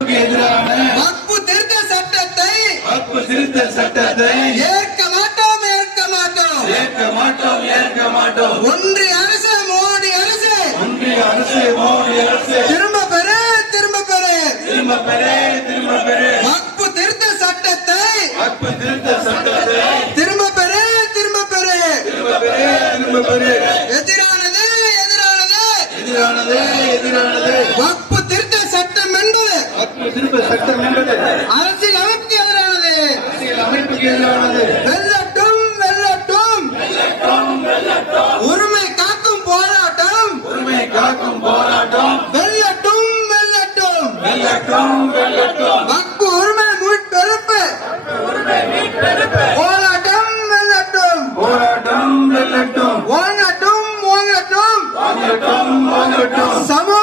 எதிரான வக்ஃபு திருத்த சட்டத்தை ஏற்க மாட்டோம். ஒன்றிய அரசு மோடி அரசு திரும்ப பெறு. வக்ஃபு திருத்த சட்டத்தை திரும்ப பெறு. எதிரானது வக்ஃபு திருத்த சட்டம் என்பது அரசியல் அமைப்புக்கு எதிரானது. வெல்லட்டும். உரிமை காக்கும் போராட்டம் வெல்லட்டும். வக்ஃபு உரிமை மீட்பெறுப்பு போராட்டம் வெல்லட்டும். ஓங்கட்டும். சமூக